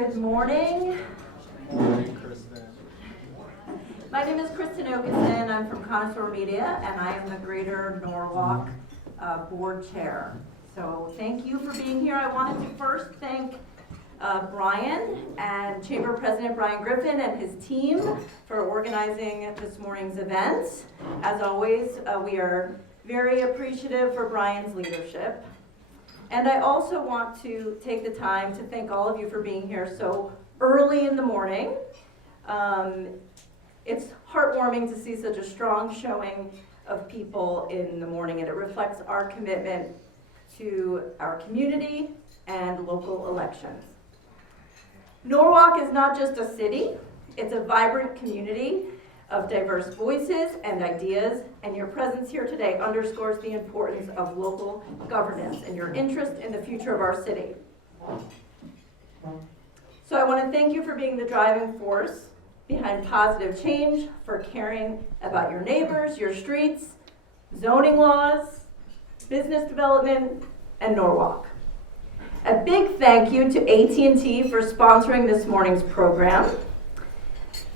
Good morning. Morning, Kristen. My name is Kristen Okeson. I'm from Connoisseur Media, and I am the Greater Norwalk Board Chair. So thank you for being here. I wanted to first thank Brian and Chamber President Brian Griffin and his team for organizing this morning's event. As always, we are very appreciative for Brian's leadership. And I also want to take the time to thank all of you for being here so early in the morning. It's heartwarming to see such a strong showing of people in the morning, and it reflects our commitment to our community and local elections. Norwalk is not just a city, it's a vibrant community of diverse voices and ideas, and your presence here today underscores the importance of local governance and your interest in the future of our city. So I want to thank you for being the driving force behind positive change, for caring about your neighbors, your streets, zoning laws, business development, and Norwalk. A big thank you to AT&T for sponsoring this morning's program.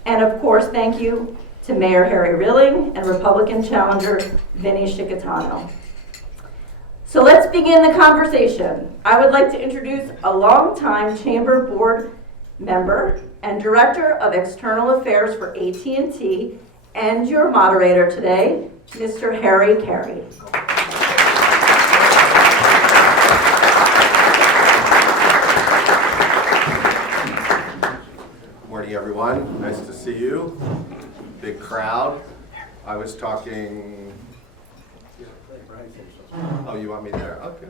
And of course, thank you to Mayor Harry Rilling and Republican challenger Vincent Scicchitano. So let's begin the conversation. I would like to introduce a longtime Chamber Board member and Director of External Affairs for AT&T and your moderator today, Mr. Harry Carey. Morning, everyone. Nice to see you. Big crowd. I was talking. Oh, you want me there? Okay.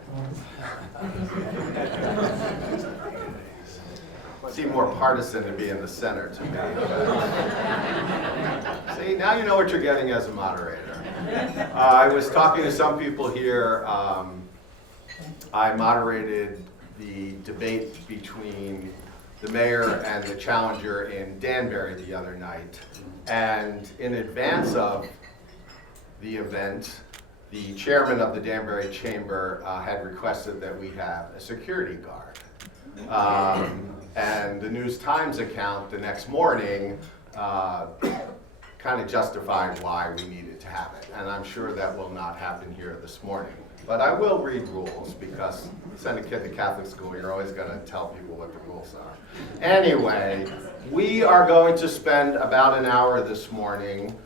Seem more partisan to be in the center to me. See, now you know what you're getting as a moderator. I was talking to some people here. I moderated the debate between the mayor and the challenger in Danbury the other night. And in advance of the event, the chairman of the Danbury Chamber had requested that we have a security guard. And the News Times account the next morning kind of justified why we needed to have it. And I'm sure that will not happen here this morning. But I will read rules, because send a kid to Catholic school, you're always going to tell people what the rules are. Anyway, we are going to spend about an hour this morning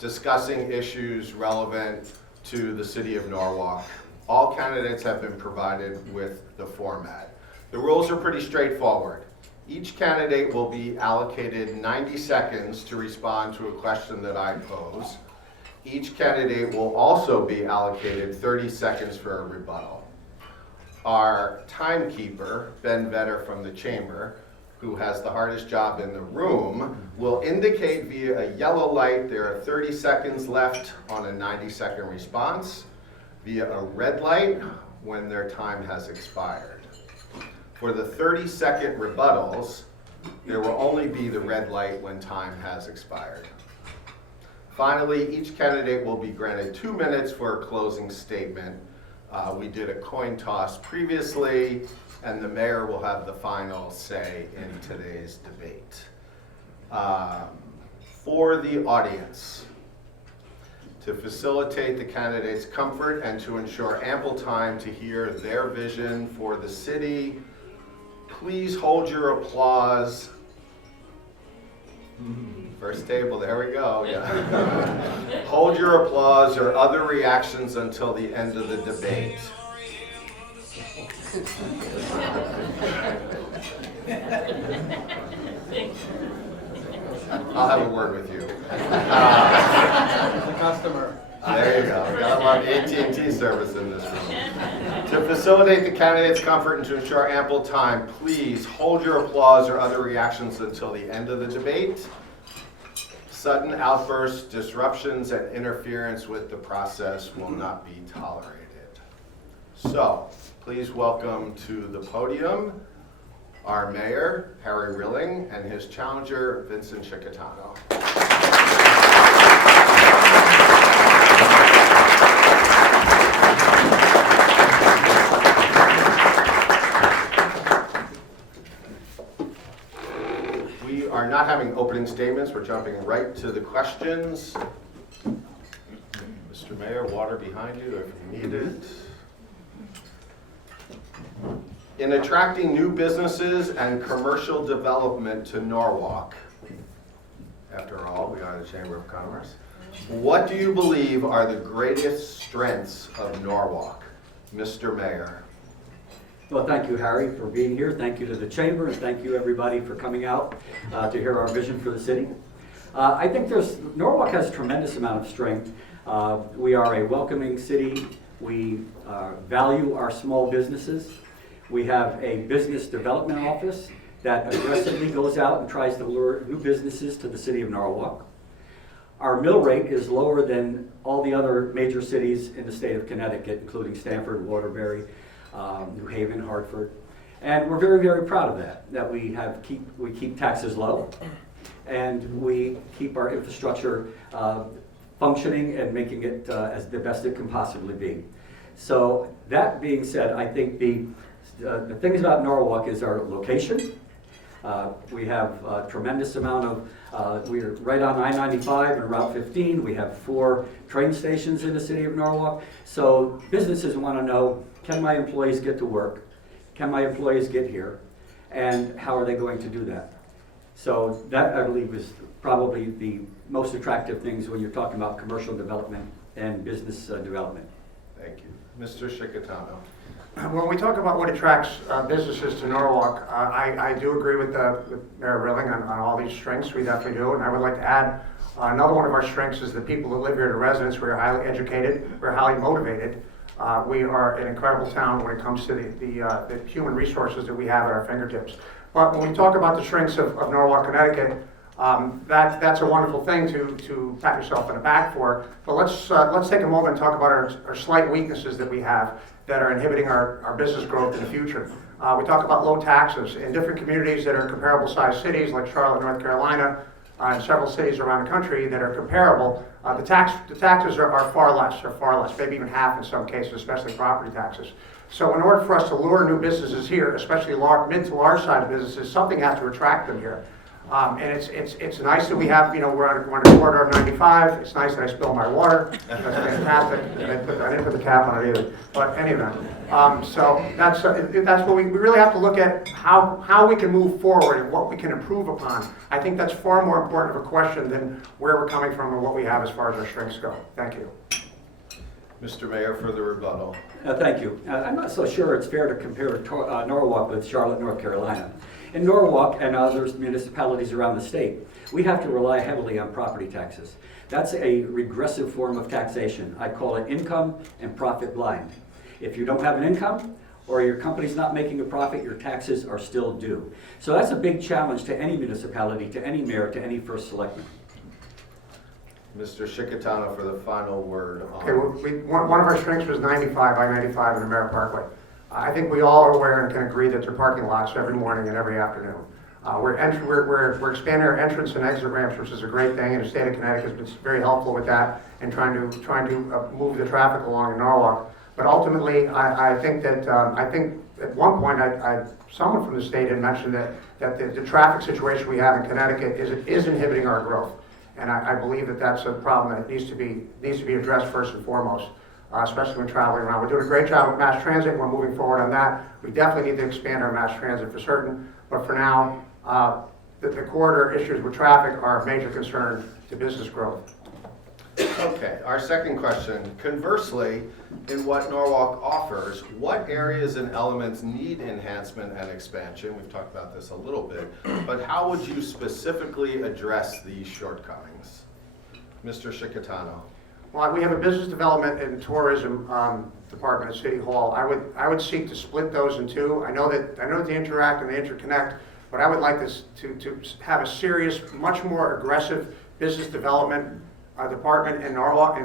discussing issues relevant to the city of Norwalk. All candidates have been provided with the format. The rules are pretty straightforward. Each candidate will be allocated 90 seconds to respond to a question that I pose. Each candidate will also be allocated 30 seconds for a rebuttal. Our timekeeper, Ben Vetter from the Chamber, who has the hardest job in the room, will indicate via a yellow light there are 30 seconds left on a 90-second response, via a red light when their time has expired. For the 30-second rebuttals, there will only be the red light when time has expired. Finally, each candidate will be granted 2 minutes for a closing statement. We did a coin toss previously, and the mayor will have the final say in today's debate. For the audience, to facilitate the candidates' comfort and to ensure ample time to hear their vision for the city, please hold your applause. First table, there we go. Yeah. Hold your applause or other reactions until the end of the debate. I'll have a word with you. The customer. There you go. We got a lot of AT&T service in this room. To facilitate the candidates' comfort and to ensure ample time, please hold your applause or other reactions until the end of the debate. Sudden outbursts, disruptions, and interference with the process will not be tolerated. So, please welcome to the podium our mayor, Harry Rilling, and his challenger, Vincent Scicchitano. are not having opening statements. We're jumping right to the questions. Mr. Mayor, water behind you if you need it. In attracting new businesses and commercial development to Norwalk, after all, we are the Chamber of Commerce, what do you believe are the greatest strengths of Norwalk? Mr. Mayor. Well, thank you, Harry, for being here. Thank you to the Chamber, and thank you, everybody, for coming out to hear our vision for the city. I think Norwalk has a tremendous amount of strength. We are a welcoming city. We value our small businesses. We have a business development office that aggressively goes out and tries to lure new businesses to the city of Norwalk. Our mill rate is lower than all the other major cities in the state of Connecticut, including Stamford, Waterbury, New Haven, Hartford. And we're very, very proud of that we keep taxes low, and we keep our infrastructure functioning and making it as the best it can possibly be. So that being said, I think the things about Norwalk is our location. We have a tremendous amount of, we're right on I-95 and Route 15. We have 4 train stations in the city of Norwalk. So businesses want to know, can my employees get to work? Can my employees get here? And how are they going to do that? So that, I believe, is probably the most attractive things when you're talking about commercial development and business development. Thank you. Mr. Scicchitano. When we talk about what attracts businesses to Norwalk, I do agree with Mayor Rilling on all these strengths. We definitely do. And I would like to add another one of our strengths is the people who live here, the residents. We are highly educated. We're highly motivated. We are an incredible town when it comes to the human resources that we have at our fingertips. But when we talk about the strengths of Norwalk, Connecticut, that's a wonderful thing to pat yourself on the back for. But let's take a moment and talk about our slight weaknesses that we have that are inhibiting our business growth in the future. We talk about low taxes in different communities that are comparable sized cities like Charlotte, North Carolina, and several cities around the country that are comparable. The taxes are far less, maybe even half in some cases, especially property taxes. So in order for us to lure new businesses here, especially mid to large sized businesses, something has to attract them here. And it's nice that we have, we're on a corridor of 95. It's nice that I spill my water. That's fantastic. I didn't put the cap on it either. But anyway, so that's what we really have to look at, how we can move forward and what we can improve upon. I think that's far more important of a question than where we're coming from and what we have as far as our strengths go. Thank you. Mr. Mayor, for the rebuttal. Thank you. I'm not so sure it's fair to compare Norwalk with Charlotte, North Carolina. In Norwalk and other municipalities around the state, we have to rely heavily on property taxes. That's a regressive form of taxation. I call it income and profit blind. If you don't have an income or your company's not making a profit, your taxes are still due. So that's a big challenge to any municipality, to any mayor, to any first selectman. Mr. Scicchitano for the final word on. Okay, well, one of our strengths was I-95 and the Merritt Parkway. I think we all are aware and can agree that there are parking lots every morning and every afternoon. We're expanding our entrance and exit ramps, which is a great thing, and the state of Connecticut has been very helpful with that and trying to move the traffic along in Norwalk. But ultimately, I think at one point, someone from the state had mentioned that the traffic situation we have in Connecticut is inhibiting our growth, and I believe that that's a problem that needs to be addressed first and foremost. Especially when traveling around. We're doing a great job with mass transit. We're moving forward on that. We definitely need to expand our mass transit for certain. But for now, the corridor issues with traffic are a major concern to business growth. Okay, our second question. Conversely, in what Norwalk offers, what areas and elements need enhancement and expansion? We've talked about this a little bit, but how would you specifically address these shortcomings? Mr. Scicchitano. Well, we have a business development and tourism department at City Hall. I would seek to split those in two. I know that they interact and they interconnect, but I would like this to have a serious, much more aggressive business development department in Norwalk.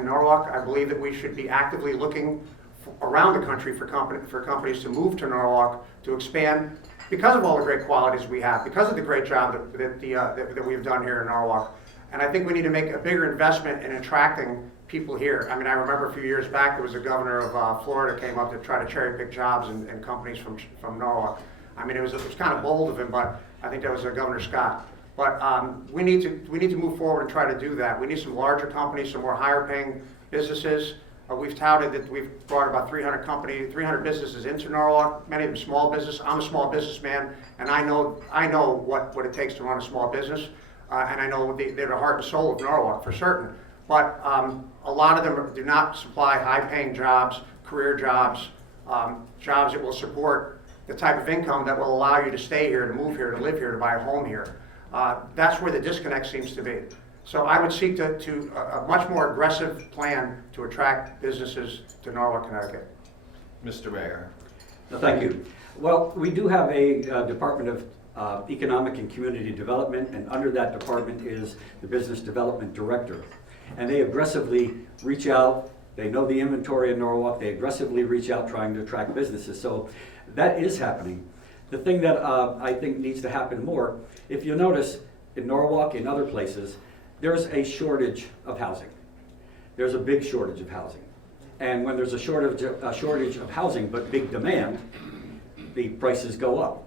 I believe that we should be actively looking around the country for companies to move to Norwalk to expand because of all the great qualities we have, because of the great job that we've done here in Norwalk. And I think we need to make a bigger investment in attracting people here. I mean, I remember a few years back, there was a governor of Florida came up to try to cherry pick jobs and companies from Norwalk. I mean, it was kind of bold of him, but I think that was Governor Scott. But we need to move forward and try to do that. We need some larger companies, some more higher paying businesses. We've touted that we've brought about 300 businesses into Norwalk, many of them small business. I'm a small businessman, and I know what it takes to run a small business, and I know they're the heart and soul of Norwalk for certain. But a lot of them do not supply high-paying jobs, career jobs, jobs that will support the type of income that will allow you to stay here, to move here, to live here, to buy a home here. That's where the disconnect seems to be. So I would seek to a much more aggressive plan to attract businesses to Norwalk, Connecticut. Mr. Mayor. No, thank you. Well, we do have a Department of Economic and Community Development, and under that department is the Business Development Director. And they aggressively reach out. They know the inventory in Norwalk. They aggressively reach out trying to attract businesses. So that is happening. The thing that I think needs to happen more, if you notice in Norwalk and other places, there's a shortage of housing. There's a big shortage of housing. And when there's a shortage of housing but big demand, the prices go up.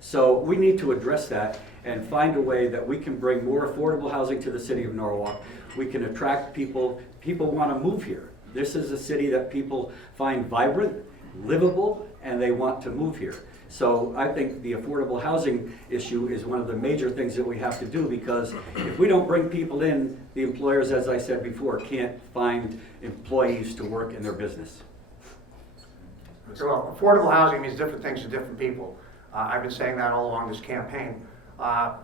So we need to address that and find a way that we can bring more affordable housing to the city of Norwalk. We can attract people. People want to move here. This is a city that people find vibrant, livable, and they want to move here. So I think the affordable housing issue is one of the major things that we have to do, because if we don't bring people in, the employers, as I said before, can't find employees to work in their business. So affordable housing means different things to different people. I've been saying that all along this campaign.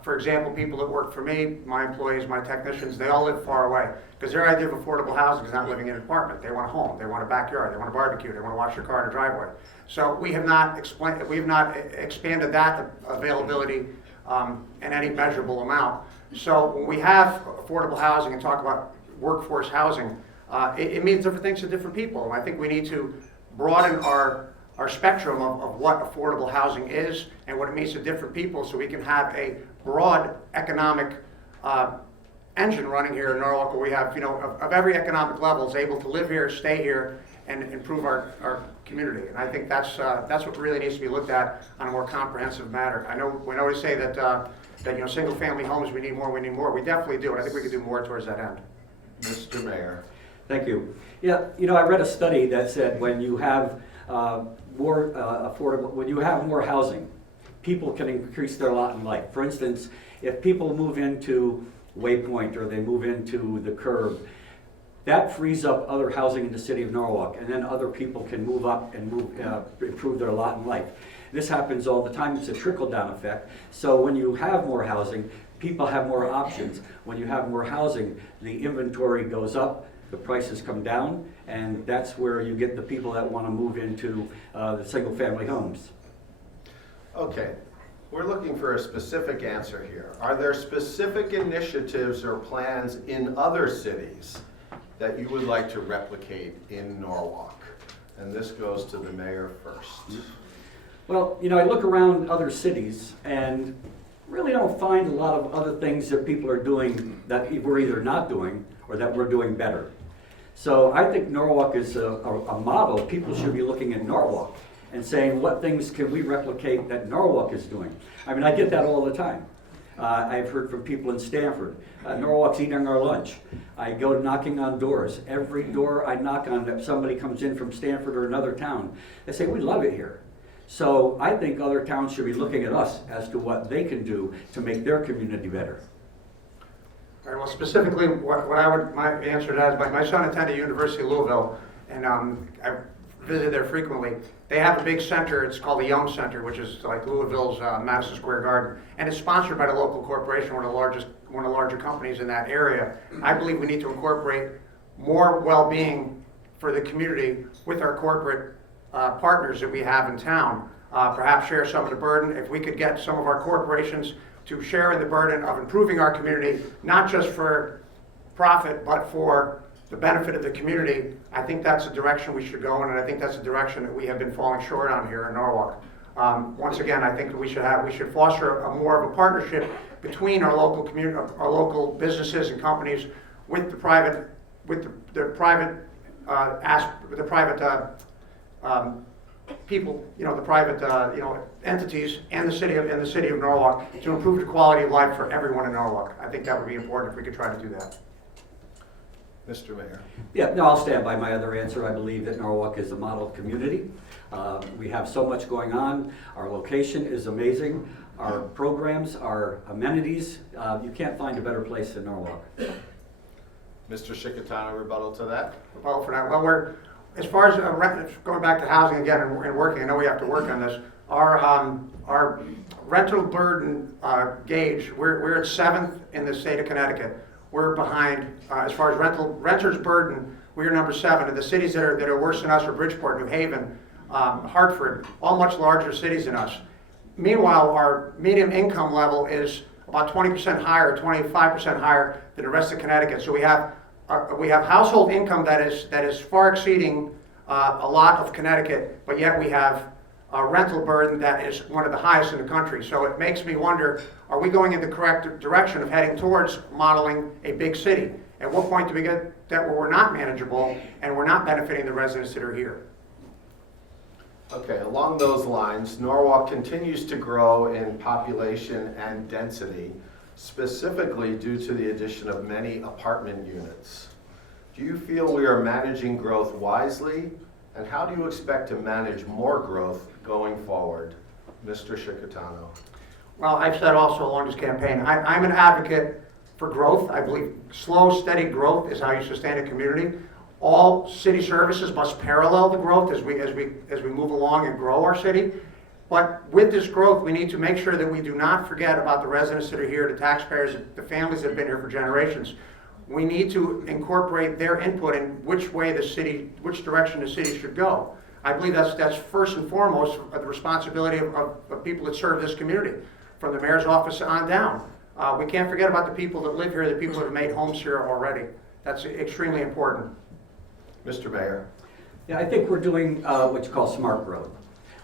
For example, people that work for me, my employees, my technicians, they all live far away, because their idea of affordable housing is not living in an apartment. They want a home, they want a backyard, they want a barbecue, they want to wash their car in a driveway. So we have not expanded that availability in any measurable amount. So when we have affordable housing and talk about workforce housing, it means different things to different people. And I think we need to broaden our spectrum of what affordable housing is and what it means to different people, so we can have a broad economic engine running here in Norwalk, where we have, of every economic level is able to live here, stay here, and improve our community. And I think that's what really needs to be looked at on a more comprehensive matter. I know we always say that single-family homes, we need more. We definitely do, and I think we could do more towards that end. Mr. Mayor. Thank you. Yeah, I read a study that said when you have more affordable, when you have more housing, people can increase their lot in life. For instance, if people move into Waypoint or they move into the Curb, that frees up other housing in the city of Norwalk, and then other people can move up and improve their lot in life. This happens all the time. It's a trickle-down effect. So when you have more housing, people have more options. When you have more housing, the inventory goes up, the prices come down, and that's where you get the people that want to move into the single-family homes. Okay, we're looking for a specific answer here. Are there specific initiatives or plans in other cities that you would like to replicate in Norwalk? And this goes to the mayor first. Well, I look around other cities and really don't find a lot of other things that people are doing that we're either not doing or that we're doing better. So I think Norwalk is a model. People should be looking at Norwalk and saying, what things can we replicate that Norwalk is doing? I mean, I get that all the time. I've heard from people in Stamford, Norwalk's eating our lunch. I go knocking on doors. Every door I knock on, if somebody comes in from Stamford or another town, they say, we love it here. So I think other towns should be looking at us as to what they can do to make their community better. All right, well, specifically, my answer to that is my son attended University of Louisville, and I visit there frequently. They have a big center. It's called the Young Center, which is like Louisville's Madison Square Garden, and it's sponsored by the local corporation, one of the larger companies in that area. I believe we need to incorporate more well-being for the community with our corporate partners that we have in town. Perhaps share some of the burden. If we could get some of our corporations to share in the burden of improving our community, not just for profit, but for the benefit of the community, I think that's the direction we should go in, and I think that's the direction that we have been falling short on here in Norwalk. Once again, I think that we should foster more of a partnership between our local community, our local businesses and companies, with the private people, the private, entities and the city of Norwalk to improve the quality of life for everyone in Norwalk. I think that would be important if we could try to do that. Mr. Mayor. Yeah, no, I'll stand by my other answer. I believe that Norwalk is a model community. We have so much going on. Our location is amazing. Our programs, our amenities, you can't find a better place than Norwalk. Mr. Scicchitano, rebuttal to that? Well, for that, as far as going back to housing again and working, I know we have to work on this. Our rental burden gauge, we're at 7th in the state of Connecticut. We're behind as far as renters burden. We are number 7. And the cities that are worse than us are Bridgeport, New Haven, Hartford, all much larger cities than us. Meanwhile, our median income level is about 20% higher, 25% higher than the rest of Connecticut. So we have household income that is far exceeding a lot of Connecticut, but yet we have a rental burden that is one of the highest in the country. So it makes me wonder, are we going in the correct direction of heading towards modeling a big city? At what point do we get that where we're not manageable and we're not benefiting the residents that are here? Okay, along those lines, Norwalk continues to grow in population and density, specifically due to the addition of many apartment units. Do you feel we are managing growth wisely, and how do you expect to manage more growth going forward? Mr. Scicchitano. Well, I've said also along this campaign, I'm an advocate for growth. I believe slow, steady growth is how you sustain a community. All city services must parallel the growth as we move along and grow our city. But with this growth, we need to make sure that we do not forget about the residents that are here, the taxpayers, the families that have been here for generations. We need to incorporate their input in which direction the city should go. I believe that's first and foremost the responsibility of people that serve this community, from the mayor's office on down. We can't forget about the people that live here, the people that have made homes here already. That's extremely important. Mr. Mayor. Yeah, I think we're doing what you call smart growth.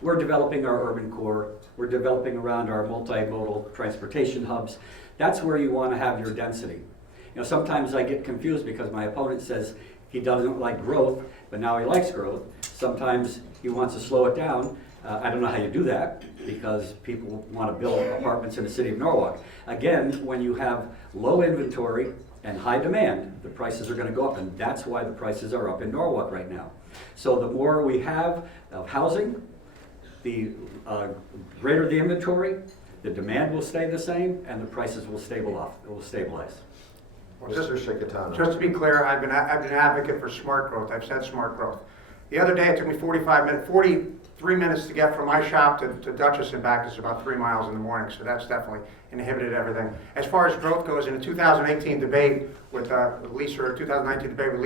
We're developing our urban core. We're developing around our multimodal transportation hubs. That's where you want to have your density. Sometimes I get confused because my opponent says he doesn't like growth, but now he likes growth. Sometimes he wants to slow it down. I don't know how you do that because people want to build apartments in the city of Norwalk. Again, when you have low inventory and high demand, the prices are going to go up, and that's why the prices are up in Norwalk right now. So the more we have of housing, the greater the inventory, the demand will stay the same, and the prices will stabilize. Well, Mr. Scicchitano. Just to be clear, I've been an advocate for smart growth. I've said smart growth. The other day, it took me 43 minutes to get from my shop to Dutchess and back. It's about 3 miles in the morning, so that's definitely inhibited everything. As far as growth goes, in the 2018 debate with Lisa, 2019 debate with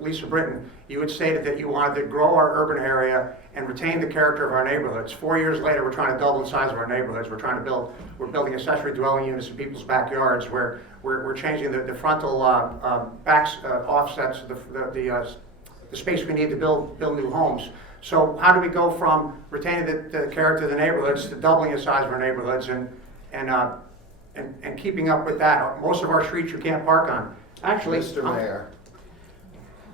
Lisa Britton, you had stated that you wanted to grow our urban area and retain the character of our neighborhoods. 4 years later, we're trying to double the size of our neighborhoods. We're building accessory dwelling units in people's backyards. We're changing the frontal offsets, the space we need to build new homes. So how do we go from retaining the character of the neighborhoods to doubling the size of our neighborhoods and keeping up with that? Most of our streets you can't park on. Actually, Mr. Mayor.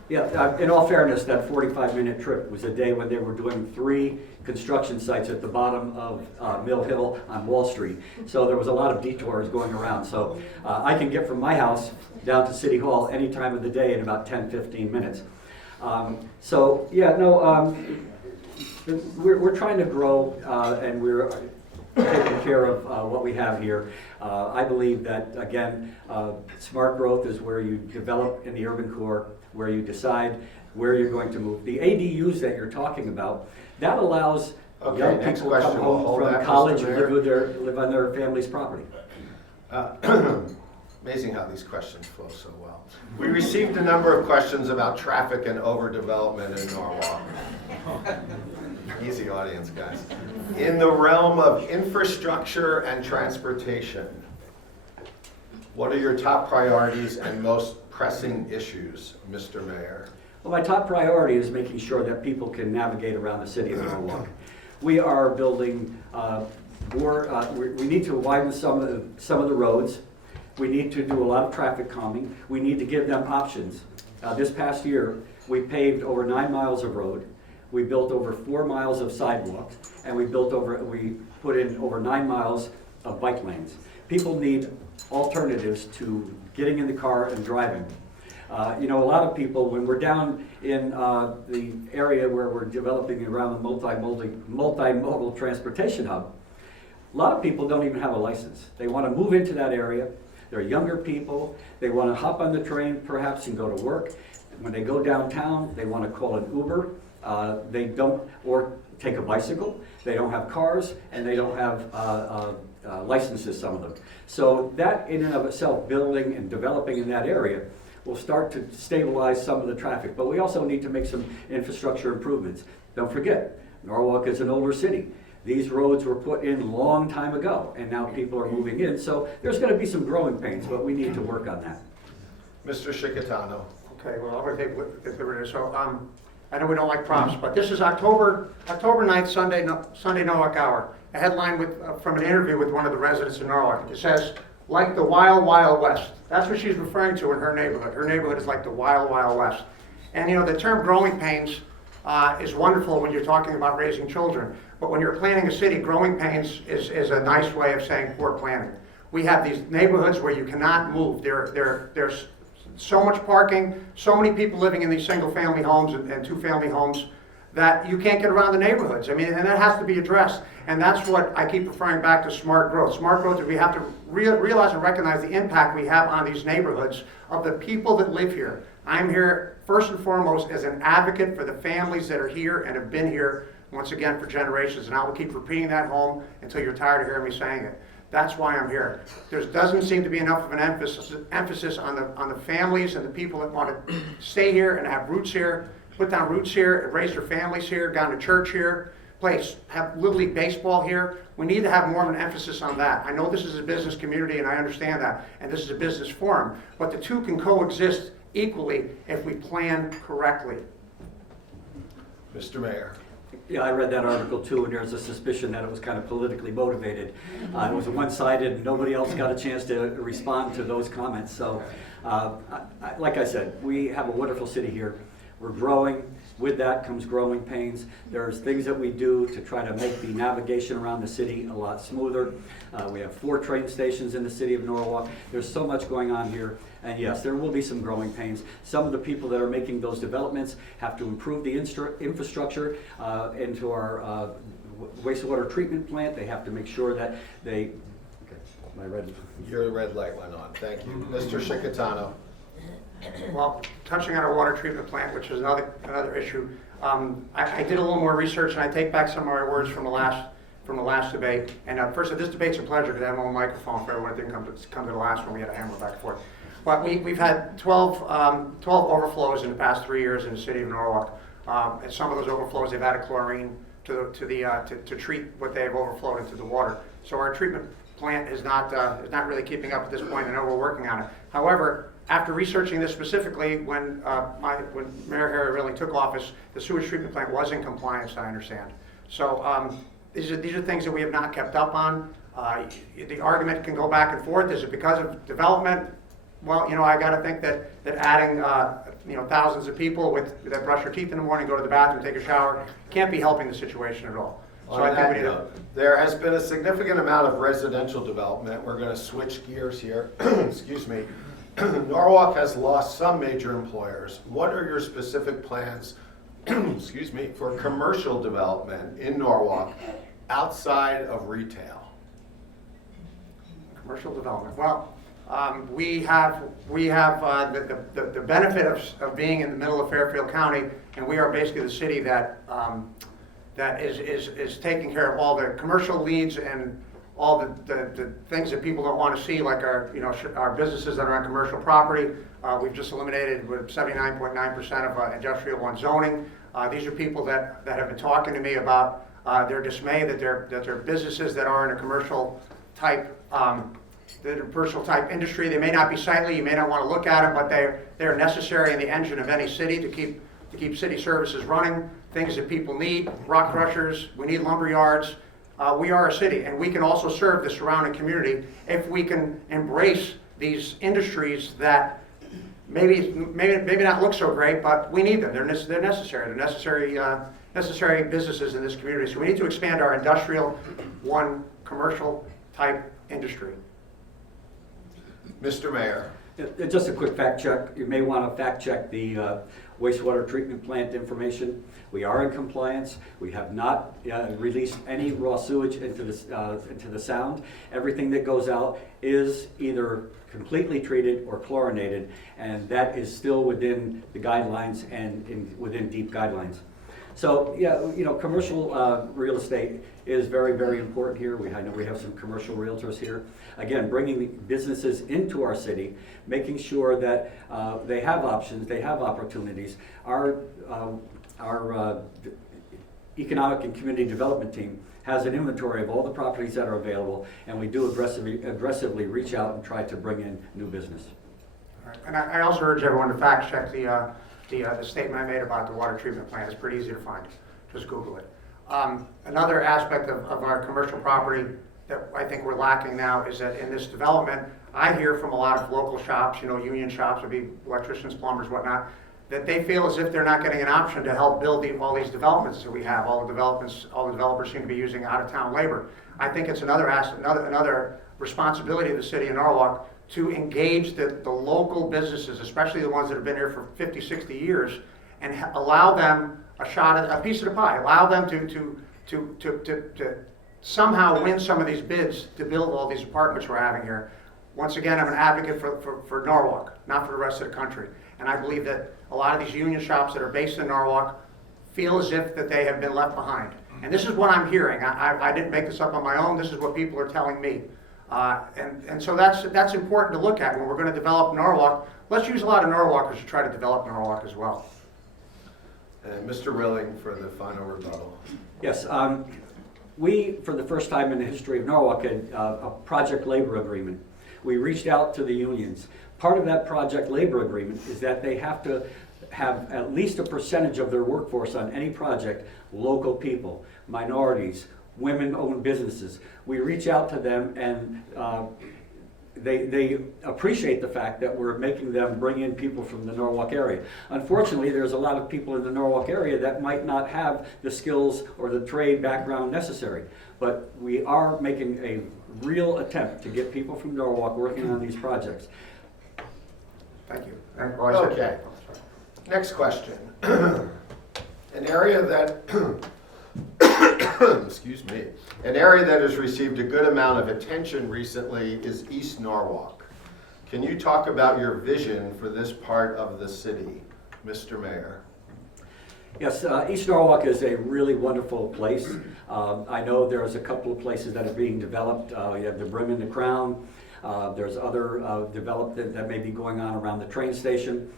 Yeah, in all fairness, that 45-minute trip was a day when they were doing 3 construction sites at the bottom of Mill Hill on Wall Street. So there was a lot of detours going around. So I can get from my house down to City Hall any time of the day in about 10-15 minutes. We're trying to grow and we're taking care of what we have here. I believe that, again, smart growth is where you develop in the urban core, where you decide where you're going to move. The ADUs that you're talking about, that allows young people to come home from college and live on their family's property. Amazing how these questions flow so well. We received a number of questions about traffic and overdevelopment in Norwalk. Easy audience, guys. In the realm of infrastructure and transportation, what are your top priorities and most pressing issues, Mr. Mayor? Well, my top priority is making sure that people can navigate around the city of Norwalk. We are building more. We need to widen some of the roads. We need to do a lot of traffic calming. We need to give them options. This past year, we paved over 9 miles of road. we built over 4 miles of sidewalks, and we put in over 9 miles of bike lanes. People need alternatives to getting in the car and driving. You know, a lot of people, when we're down in the area where we're developing around the multimodal transportation hub, a lot of people don't even have a license. They want to move into that area. They're younger people. They want to hop on the train perhaps and go to work. When they go downtown, they want to call an Uber. They don't, or take a bicycle. They don't have cars, and they don't have licenses, some of them. So that in and of itself, building and developing in that area, will start to stabilize some of the traffic. But we also need to make some infrastructure improvements. Don't forget, Norwalk is an older city. These roads were put in a long time ago, and now people are moving in. So there's going to be some growing pains, but we need to work on that. Mr. Scicchitano. Okay, well, I'm going to take the so I know we don't like props, but this is October 9th, Sunday Norwalk Hour. A headline from an interview with one of the residents in Norwalk. It says, like the Wild Wild West. That's what she's referring to in her neighborhood. Her neighborhood is like the Wild Wild West. And you know, the term growing pains is wonderful when you're talking about raising children. But when you're planning a city, growing pains is a nice way of saying poor planning. We have these neighborhoods where you cannot move. There's so much parking, so many people living in these single-family homes and two-family homes that you can't get around the neighborhoods. I mean, and that has to be addressed. And that's what I keep referring back to smart growth. Smart growth is we have to realize and recognize the impact we have on these neighborhoods of the people that live here. I'm here first and foremost as an advocate for the families that are here and have been here once again for generations. And I will keep repeating that home until you're tired of hearing me saying it. That's why I'm here. There doesn't seem to be enough of an emphasis on the families and the people that want to stay here and have roots here, put down roots here, and raise their families here, gone to church here, have Little League baseball here. We need to have more of an emphasis on that. I know this is a business community and I understand that, and this is a business forum, but the two can coexist equally if we plan correctly. Mr. Mayor. Yeah, I read that article too, and there's a suspicion that it was kind of politically motivated. It was one-sided, and nobody else got a chance to respond to those comments. So, like I said, we have a wonderful city here. We're growing. With that comes growing pains. There's things that we do to try to make the navigation around the city a lot smoother. We have 4 train stations in the city of Norwalk. There's so much going on here. And yes, there will be some growing pains. Some of the people that are making those developments have to improve the infrastructure into our wastewater treatment plant. They have to make sure that they, Your red light went on. Thank you. Mr. Scicchitano. Well, touching on our water treatment plant, which is another issue, I did a little more research, and I take back some of my words from the last debate. And first, this debate's a pleasure because I have my own microphone for everyone. It didn't come to the last one. We had a hammer back and forth. But we've had 12 overflows in the past 3 years in the city of Norwalk. And some of those overflows, they've added chlorine to treat what they've overflowed into the water. So our treatment plant is not really keeping up at this point. I know we're working on it. However, after researching this specifically, when Mayor Harry Rilling took office, the sewage treatment plant was in compliance, I understand. So these are things that we have not kept up on. The argument can go back and forth. Is it because of development? Well, you know, I got to think that adding thousands of people that brush their teeth in the morning, go to the bathroom, take a shower, can't be helping the situation at all. So I think we need there has been a significant amount of residential development. We're going to switch gears here. Excuse me. Norwalk has lost some major employers. What are your specific plans, excuse me, for commercial development in Norwalk outside of retail? Commercial development. Well, we have the benefit of being in the middle of Fairfield County, and we are basically the city that is taking care of all the commercial needs and all the things that people don't want to see, like our businesses that are on commercial property. We've just eliminated with 79.9% of industrial one zoning. These are people that have been talking to me about their dismay that their businesses that are in a commercial type industry, they may not be sightly, you may not want to look at them, but they're necessary in the engine of any city to keep city services running, things that people need, rock crushers, we need lumber yards. We are a city, and we can also serve the surrounding community if we can embrace these industries that maybe not look so great, but we need them. They're necessary. They're necessary necessary businesses in this community. So we need to expand our industrial, one commercial type industry. Mr. Mayor. Just a quick fact check. You may want to fact check the wastewater treatment plant information. We are in compliance. We have not released any raw sewage into the sound. Everything that goes out is either completely treated or chlorinated, and that is still within the guidelines and within deep guidelines. So, yeah, you know, commercial real estate is very, very important here. I know we have some commercial realtors here. Again, bringing businesses into our city, making sure that they have options, they have opportunities. Our economic and community development team has an inventory of all the properties that are available, and we do aggressively reach out and try to bring in new business. All right. And I also urge everyone to fact check the statement I made about the water treatment plant. It's pretty easy to find. Just Google it. Another aspect of our commercial property that I think we're lacking now is that in this development, I hear from a lot of local shops, you know, union shops, would be electricians, plumbers, whatnot, that they feel as if they're not getting an option to help build all these developments that we have. All the developers seem to be using out-of-town labor. I think it's another responsibility of the city of Norwalk to engage the local businesses, especially the ones that have been here for 50, 60 years, and allow them a shot at a piece of the pie. Allow them to somehow win some of these bids to build all these apartments we're having here. Once again, I'm an advocate for Norwalk, not for the rest of the country. And I believe that a lot of these union shops that are based in Norwalk feel as if that they have been left behind. And this is what I'm hearing. I didn't make this up on my own. This is what people are telling me. And so that's important to look at when we're going to develop Norwalk. Let's use a lot of Norwalkers to try to develop Norwalk as well. And Mr. Rilling for the final rebuttal. Yes, we, for the first time in the history of Norwalk, had a project labor agreement. We reached out to the unions. Part of that project labor agreement is that they have to have at least a percentage of their workforce on any project, local people, minorities, women-owned businesses. We reach out to them, and they appreciate the fact that we're making them bring in people from the Norwalk area. Unfortunately, there's a lot of people in the Norwalk area that might not have the skills or the trade background necessary. But we are making a real attempt to get people from Norwalk working on these projects. Thank you. Okay. Next question. An area that, excuse me, an area that has received a good amount of attention recently is East Norwalk. Can you talk about your vision for this part of the city, Mr. Mayor? Yes, East Norwalk is a really wonderful place. I know there's a couple of places that are being developed. You have the Brim and the Crown. There's other development that may be going on around the train station.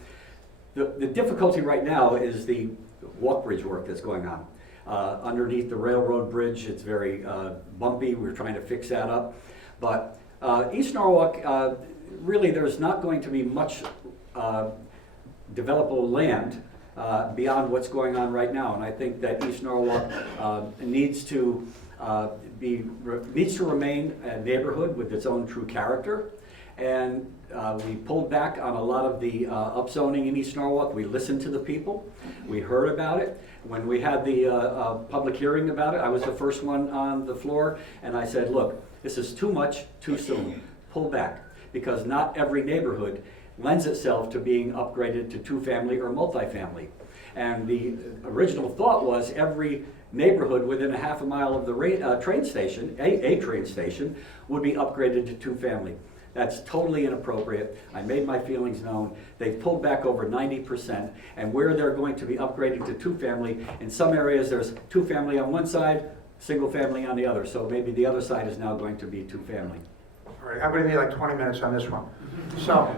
The difficulty right now is the walk bridge work that's going on. Underneath the railroad bridge, it's very bumpy. We're trying to fix that up. But East Norwalk, really there's not going to be much developable land beyond what's going on right now. And I think that East Norwalk needs to remain a neighborhood with its own true character. And we pulled back on a lot of the upzoning in East Norwalk. We listened to the people. We heard about it. When we had the public hearing about it, I was the first one on the floor, and I said, look, this is too much, too soon. Pull back, because not every neighborhood lends itself to being upgraded to two-family or multifamily. And the original thought was every neighborhood within a half a mile of the train station, a train station, would be upgraded to two-family. That's totally inappropriate. I made my feelings known. They've pulled back over 90%, and where they're going to be upgrading to two-family, in some areas there's two-family on one side, single-family on the other, so maybe the other side is now going to be two-family. All right, I'm going to need like 20 minutes on this one. So,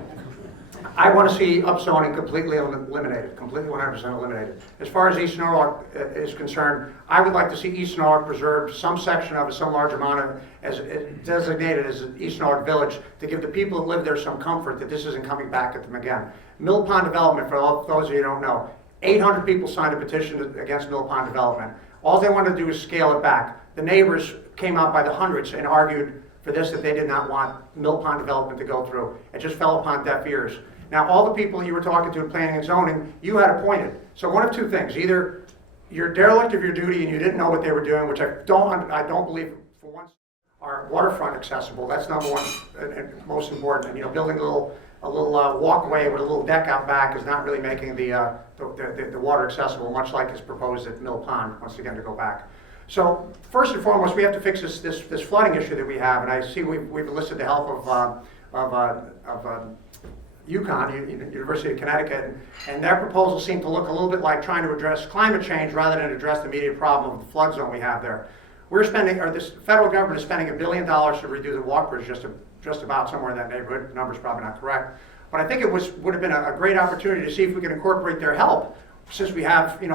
I want to see upzoning completely eliminated, completely 100% eliminated. As far as East Norwalk is concerned, I would like to see East Norwalk preserved, some section of it, some large amount of it, as designated as East Norwalk Village, to give the people that live there some comfort that this isn't coming back at them again. Mill Pond Development, for all those of you who don't know, 800 people signed a petition against Mill Pond Development. All they wanted to do is scale it back. The neighbors came out by the hundreds and argued for this, that they did not want Mill Pond Development to go through. It just fell upon deaf ears. Now, all the people you were talking to in planning and zoning, you had appointed. So one of two things: either you're derelict of your duty and you didn't know what they were doing, which I don't believe for once are waterfront accessible. That's number one and most important. And, building a little walkway with a little deck out back is not really making the water accessible, much like is proposed at Mill Pond, once again, to go back. So first and foremost, we have to fix this flooding issue that we have, and I see we've enlisted the help of UConn, University of Connecticut, and their proposals seem to look a little bit like trying to address climate change rather than address the immediate problem of the flood zone we have there. This federal government is spending $1 billion to redo the walk bridge, just about somewhere in that neighborhood. The number's probably not correct, but I think it would have been a great opportunity to see if we could incorporate their help, since we have the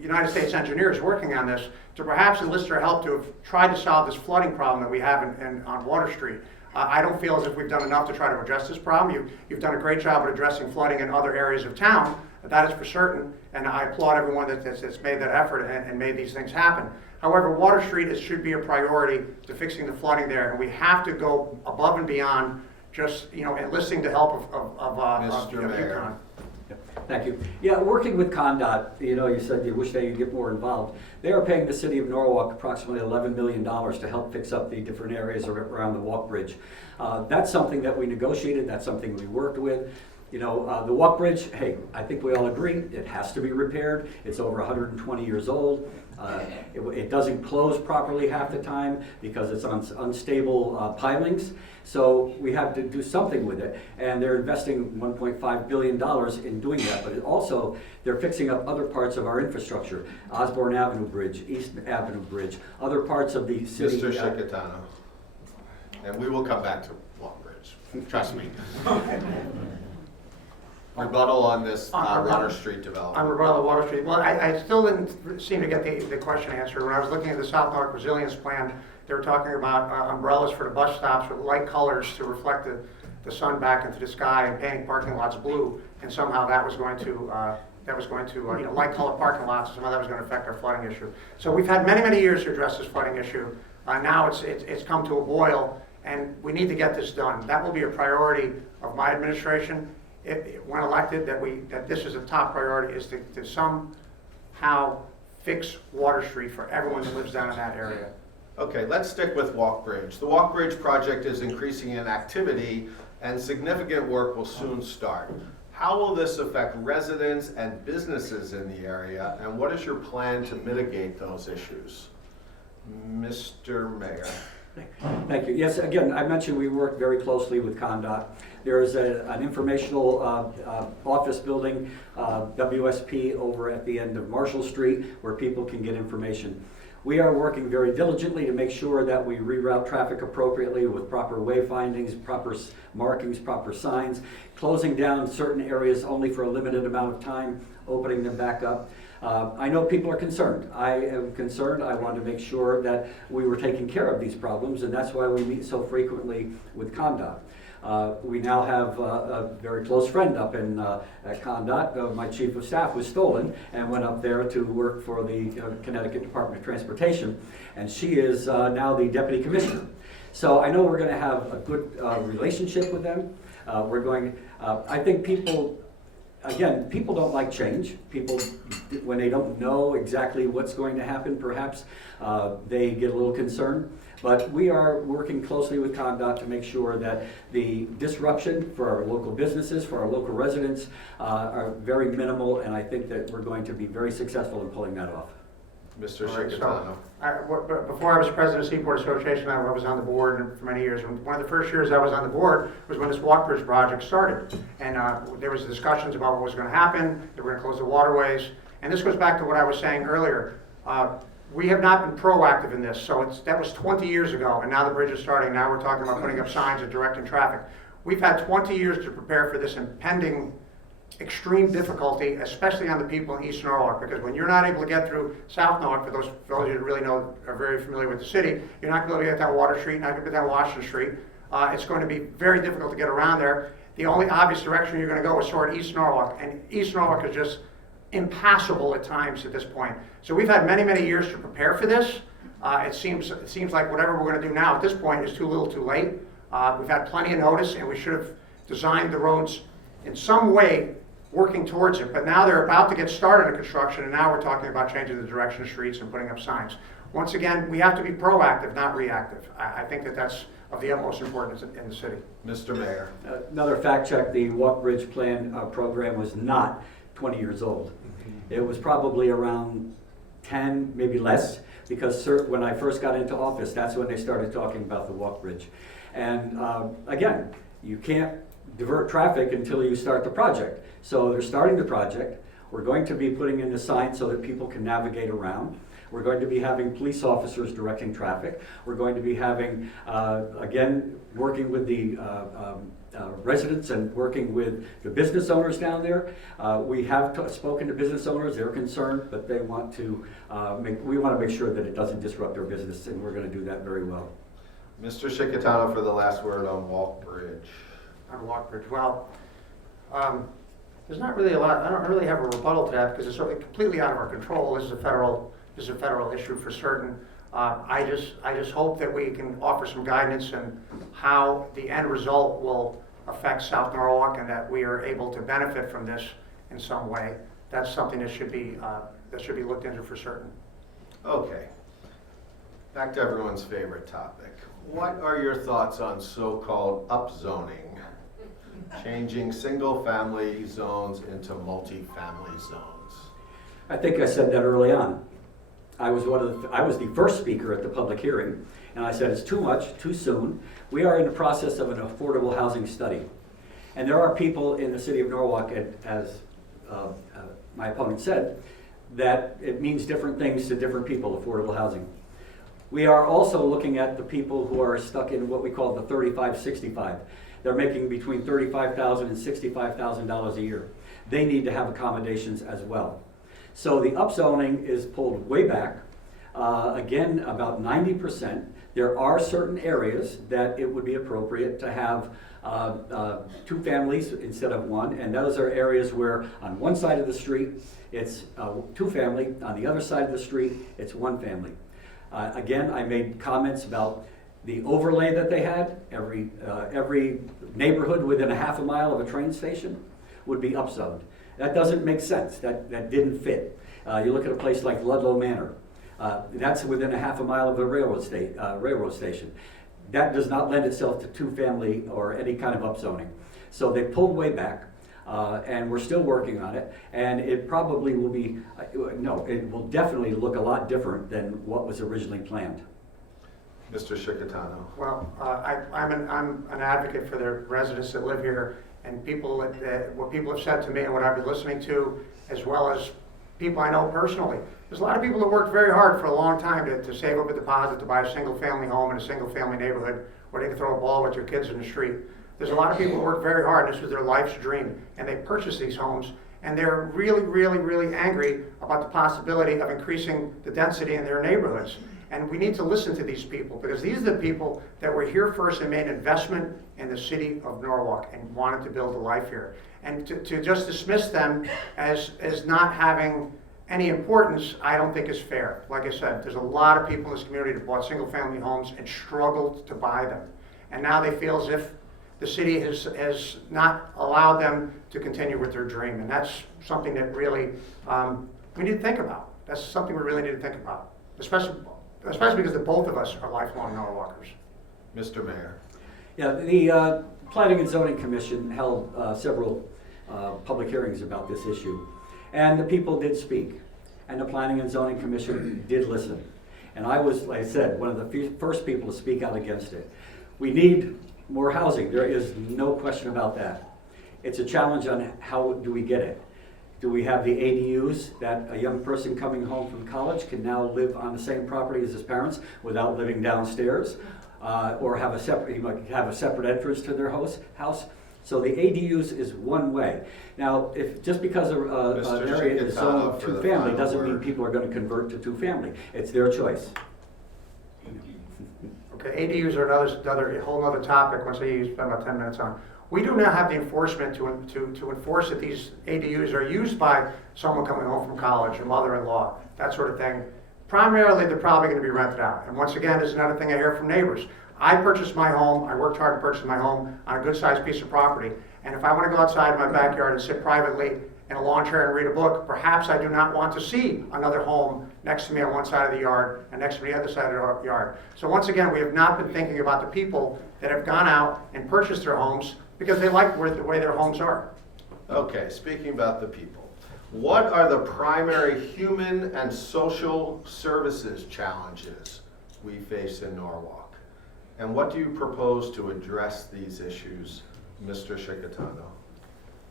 United States engineers working on this, to perhaps enlist their help to have tried to solve this flooding problem that we have on Water Street. I don't feel as if we've done enough to try to address this problem. You've done a great job at addressing flooding in other areas of town, that is for certain, and I applaud everyone that's made that effort and made these things happen. However, Water Street should be a priority to fixing the flooding there, and we have to go above and beyond just enlisting the help of Mr. Mayor. UConn. Thank you. Yeah, working with ConDOT, you said you wish they could get more involved. They are paying the city of Norwalk approximately $11 million to help fix up the different areas around the walk bridge. That's something that we negotiated, that's something we worked with. The walk bridge, hey, I think we all agree, it has to be repaired. It's over 120 years old. It doesn't close properly half the time because it's on unstable pilings. So we have to do something with it. And they're investing $1.5 billion in doing that. But also, they're fixing up other parts of our infrastructure. Osborne Avenue Bridge, East Avenue Bridge, other parts of the city. Mr. Scicchitano. And we will come back to Walk Bridge. Trust me. Rebuttal on this Water Street development. On rebuttal of Water Street. Well, I still didn't seem to get the question answered. When I was looking at the South Norwalk Resilience Plan, they were talking about umbrellas for the bus stops with light colors to reflect the sun back into the sky and painting parking lots blue. And somehow that was going to light colored parking lots. Somehow that was going to affect our flooding issue. So we've had many, many years to address this flooding issue. Now it's come to a boil, and we need to get this done. That will be a priority of my administration. When elected, that this is a top priority, is to somehow fix Water Street for everyone that lives down in that area. Okay, let's stick with Walk Bridge. The Walk Bridge project is increasing in activity, and significant work will soon start. How will this affect residents and businesses in the area, and what is your plan to mitigate those issues? Mr. Mayor. Thank you. Yes, again, I mentioned we work very closely with ConDOT. There is an informational office building, WSP, over at the end of Marshall Street, where people can get information. We are working very diligently to make sure that we reroute traffic appropriately with proper wayfindings, proper markings, proper signs, closing down certain areas only for a limited amount of time, opening them back up. I know people are concerned. I am concerned. I want to make sure that we were taking care of these problems, and that's why we meet so frequently with ConDOT. We now have a very close friend up at ConDOT. My chief of staff was stolen and went up there to work for the Connecticut Department of Transportation, and she is now the deputy commissioner. So I know we're going to have a good relationship with them. I think people don't like change. People, when they don't know exactly what's going to happen, perhaps they get a little concerned. But we are working closely with ConDOT to make sure that the disruption for our local businesses, for our local residents, are very minimal, and I think that we're going to be very successful in pulling that off. Mr. All right, Scicchitano. Before I was president of the Seaport Association, I was on the board for many years. One of the first years I was on the board was when this Walk Bridge project started. And there was discussions about what was going to happen. They were going to close the waterways. And this goes back to what I was saying earlier. We have not been proactive in this. So that was 20 years ago, and now the bridge is starting. Now we're talking about putting up signs and directing traffic. We've had 20 years to prepare for this impending extreme difficulty, especially on the people in East Norwalk, because when you're not able to get through South Norwalk, for those of you that really know, are very familiar with the city, you're not going to get down Water Street, not going to get down Washington Street. It's going to be very difficult to get around there. The only obvious direction you're going to go is toward East Norwalk, and East Norwalk is just impassable at times at this point. So we've had many, many years to prepare for this. It seems like whatever we're going to do now at this point is too little too late. We've had plenty of notice, and we should have designed the roads in some way working towards it, but now they're about to get started in construction, and now we're talking about changing the direction of streets and putting up signs. Once again, we have to be proactive, not reactive. I think that that's of the utmost importance in the city. Mr. Mayor. Another fact check, the Walk Bridge Plan program was not 20 years old. It was probably around 10, maybe less, because when I first got into office, that's when they started talking about the Walk Bridge. And again, you can't divert traffic until you start the project. So they're starting the project. We're going to be putting in the sign so that people can navigate around. We're going to be having police officers directing traffic. We're going to be having, again, working with the residents and working with the business owners down there. We have spoken to business owners. They're concerned, but they want to we want to make sure that it doesn't disrupt their business, and we're going to do that very well. Mr. Scicchitano for the last word on Walk Bridge. On Walk Bridge, well, there's not really a lot. I don't really have a rebuttal to that because it's sort of completely out of our control. This is a federal issue for certain. I just hope that we can offer some guidance on how the end result will affect South Norwalk and that we are able to benefit from this in some way. That's something that should be looked into for certain. Okay. Back to everyone's favorite topic. What are your thoughts on so-called upzoning? Changing single-family zones into multi-family zones. I think I said that early on. I was the first speaker at the public hearing, and I said it's too much, too soon. We are in the process of an affordable housing study. And there are people in the city of Norwalk, as my opponent said, that it means different things to different people, affordable housing. We are also looking at the people who are stuck in what we call the 35-65. They're making between $35,000 and $65,000 a year. They need to have accommodations as well. So the upzoning is pulled way back, again, about 90%. There are certain areas that it would be appropriate to have two families instead of one, and those are areas where on one side of the street it's two family, on the other side of the street it's one family. Again, I made comments about the overlay that they had. Every neighborhood within a half a mile of a train station would be upzoned. That doesn't make sense. That didn't fit. You look at a place like Ludlow Manor. That's within a half a mile of a railroad station. That does not lend itself to two-family or any kind of upzoning. So they pulled way back, and we're still working on it. And it probably will be, it will definitely look a lot different than what was originally planned. Mr. Scicchitano. Well, I'm an advocate for the residents that live here, and what people have said to me and what I've been listening to, as well as people I know personally. There's a lot of people that worked very hard for a long time to save up a deposit to buy a single-family home in a single-family neighborhood where they can throw a ball with their kids in the street. There's a lot of people who worked very hard, and this was their life's dream, and they purchased these homes, and they're really, really, really angry about the possibility of increasing the density in their neighborhoods. And we need to listen to these people, because these are the people that were here first and made an investment in the city of Norwalk and wanted to build a life here. And to just dismiss them as not having any importance, I don't think is fair. Like I said, there's a lot of people in this community that bought single-family homes and struggled to buy them. And now they feel as if the city has not allowed them to continue with their dream. And that's something that really we need to think about. That's something we really need to think about, especially because the both of us are lifelong Norwalkers. Mr. Mayor. Yeah, the Planning and Zoning Commission held several public hearings about this issue. And the people did speak. And the Planning and Zoning Commission did listen. And I was, like I said, one of the first people to speak out against it. We need more housing. There is no question about that. It's a challenge on how do we get it. Do we have the ADUs that a young person coming home from college can now live on the same property as his parents without living downstairs? Or have a separate entrance to their house? So the ADUs is one way. Now, if just because an area is zoned two-family doesn't mean people are going to convert to two-family. It's their choice. Okay, ADUs are another whole other topic, which you spend about 10 minutes on. We do not have the enforcement to enforce that these ADUs are used by someone coming home from college, a mother-in-law, that sort of thing. Primarily, they're probably going to be rented out. And once again, there's another thing I hear from neighbors. I purchased my home, I worked hard to purchase my home on a good-sized piece of property, And if I want to go outside in my backyard and sit privately in a lawn chair and read a book, perhaps I do not want to see another home next to me on one side of the yard and next to me on the other side of the yard. So once again, we have not been thinking about the people that have gone out and purchased their homes because they like the way their homes are. Okay, speaking about the people, what are the primary human and social services challenges we face in Norwalk? And what do you propose to address these issues, Mr. Scicchitano?